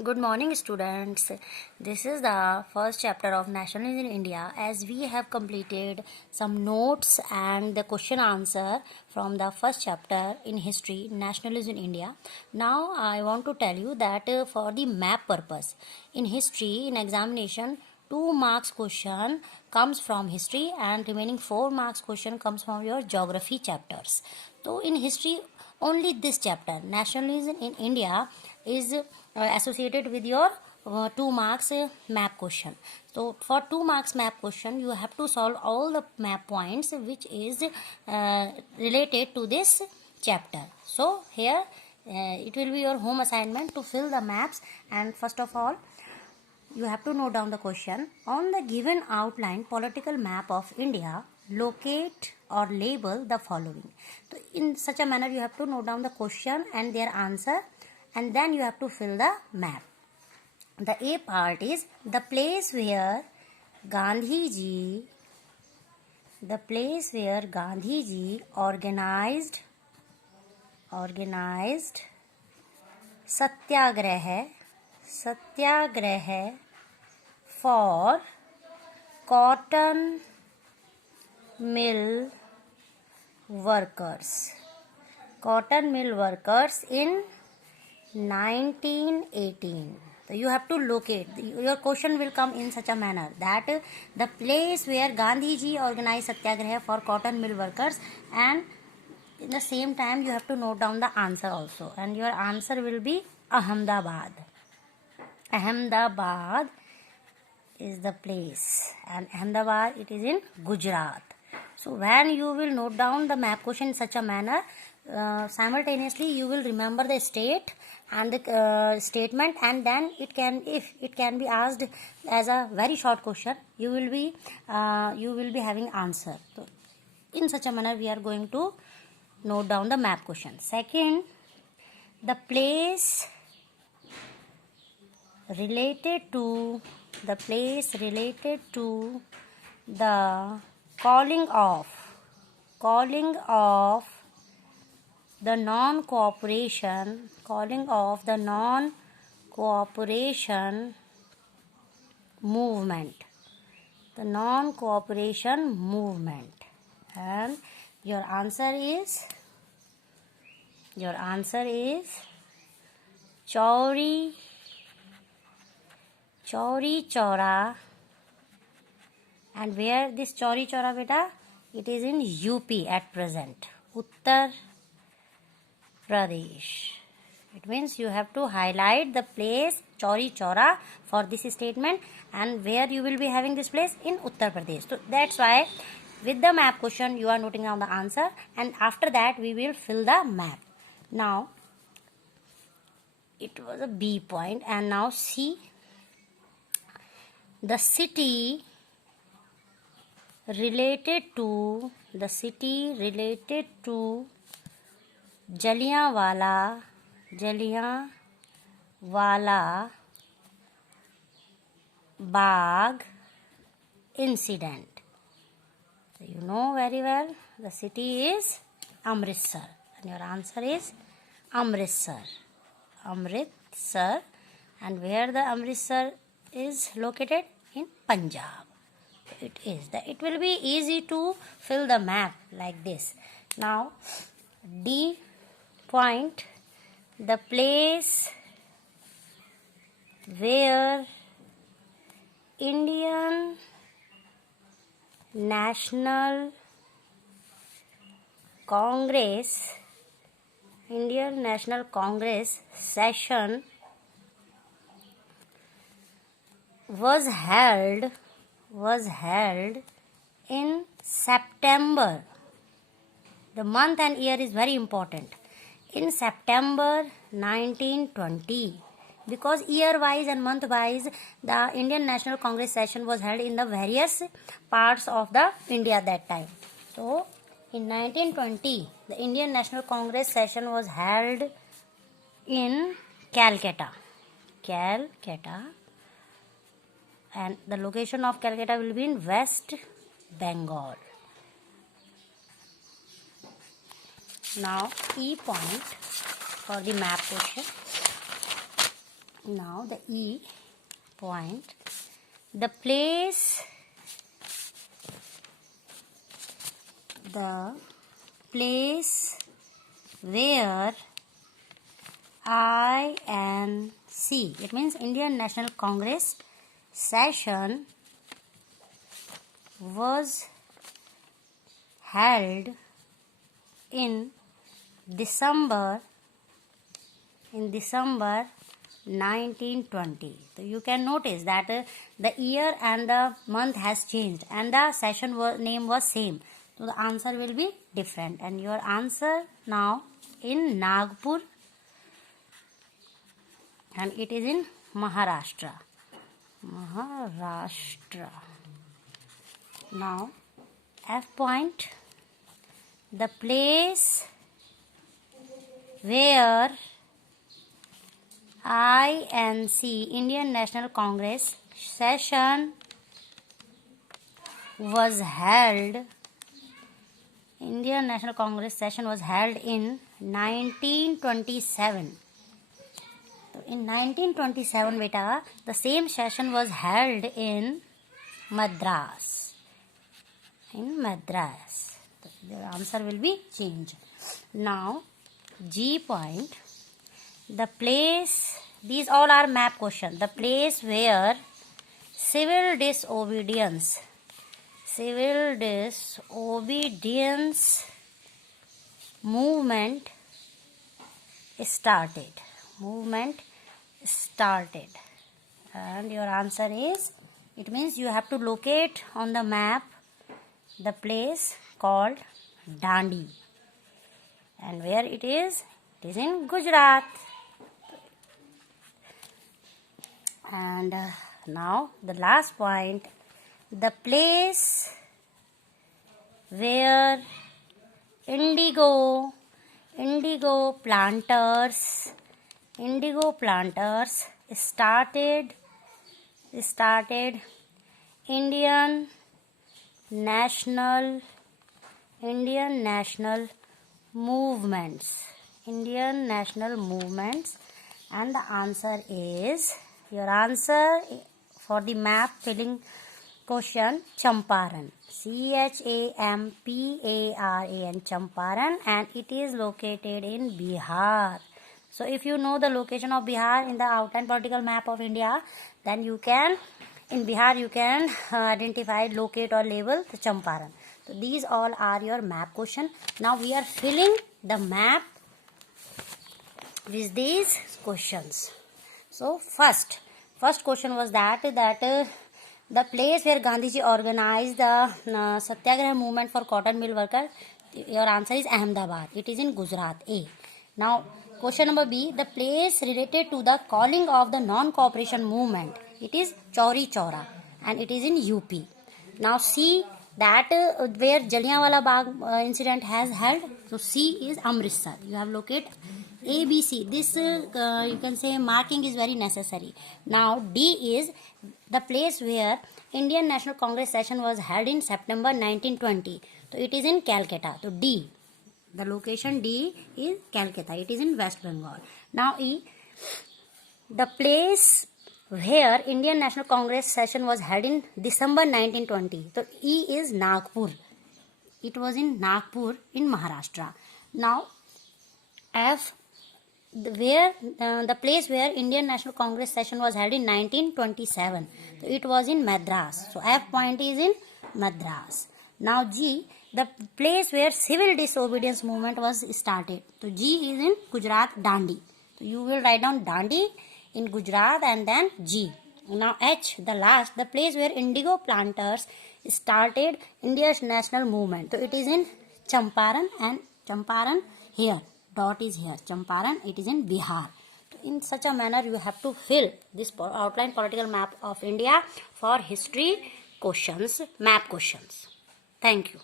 Good morning, students. This is the first chapter of Nationalism in India. As we have completed some notes and the question answer from the first chapter in history, Nationalism in India. Now, I want to tell you that for the map purpose, in history, in examination, 2 marks question comes from history and remaining 4 marks question comes from your geography chapters. So, in history, only this chapter, Nationalism in India, is associated with your 2 marks map question. So for 2 marks map question, you have to solve all the map points which is related to this chapter. So here it will be your home assignment to fill the maps, and first of all you have to note down the question. On the given outline political map of India, locate or label the following. So in such a manner you have to note down the question and their answer, and then you have to fill the map. The A part is the place where Gandhiji organized satyagrah for cotton mill workers in 1918. So you have to locate. Your question will come in such a manner that the place where Gandhiji organized satyagraha for cotton mill workers, and in the same time you have to note down the answer also, and your answer will be Ahmedabad. Ahmedabad is the place, and Ahmedabad it is in Gujarat. So when you will note down the map question in such a manner, simultaneously you will remember the state and the statement, and then it can be asked as a very short question, you will be having answer. So in such a manner we are going to note down the map question. Second, the place related to the calling of the non-cooperation movement, and your answer is Chauri Chaura. And where this Chauri Chaura beta? It is in UP at present, Uttar Pradesh. It means you have to highlight the place Chauri Chaura for this statement, and where you will be having this place in Uttar Pradesh. So that's why with the map question you are noting down the answer, and after that we will fill the map. Now it was a B point, and now C. The city related to Jallianwala Bagh incident. So you know very well the city is Amritsar, and your answer is Amritsar. And where the Amritsar is located? In Punjab. It will be easy to fill the map like this. Now D point, the place where Indian National Congress session was held in September. The month and year is very important. In September 1920, because year wise and month wise the Indian National Congress session was held in the various parts of the India at that time. So in 1920 the Indian National Congress session was held in Calcutta, and the location of Calcutta will be in West Bengal. Now E point for the map question. Now the E point, the place where INC, it means Indian National Congress session was held in December 1920. So you can notice that the year and the month has changed and the session name was same. So the answer will be different, and your answer now in Nagpur, and it is in Maharashtra. Now F point, the place where INC, Indian National Congress session was held. Indian National Congress session was held in 1927. So in 1927, beta, the same session was held in Madras. In Madras. So the answer will be changed. Now G point, the place, these all are map questions. The place where civil disobedience movement started. And your answer is, it means you have to locate on the map the place called Dandi. And where it is? It is in Gujarat. And now the last point, the place where indigo planters started Indian national movements, and the answer is, your answer for the map filling question, Champaran, Champaran, Champaran, and it is located in Bihar. So if you know the location of Bihar in the outline political map of India, then you can, in Bihar you can identify, locate or label the Champaran. So these all are your map question. Now we are filling the map with these questions. So first question was that the place where Gandhiji organized the Satyagraha movement for cotton mill workers, your answer is Ahmedabad. It is in Gujarat. A. Now question number B, the place related to the calling of the non-cooperation movement, it is Chauri Chaura, and it is in UP. Now C, that where Jallianwala Bagh incident has held, so C is Amritsar. You have located A, B, C. This you can say marking is very necessary. Now D is the place where Indian National Congress session was held in September 1920. So it is in Calcutta. So D, the location D is Calcutta. It is in West Bengal. Now E, the place where Indian National Congress session was held in December 1920. So E is Nagpur. It was in Nagpur in Maharashtra. Now F, the place where Indian National Congress session was held in 1927. So it was in Madras. So F point is in Madras. Now G, the place where civil disobedience movement was started. So G is in Gujarat, Dandi. So you will write down Dandi in Gujarat and then G. Now H, the place where indigo planters started India's national movement. So it is in Champaran, and Champaran here. Dot is here. Champaran, it is in Bihar. In such a manner you have to fill this outline political map of India for history questions, map questions. Thank you.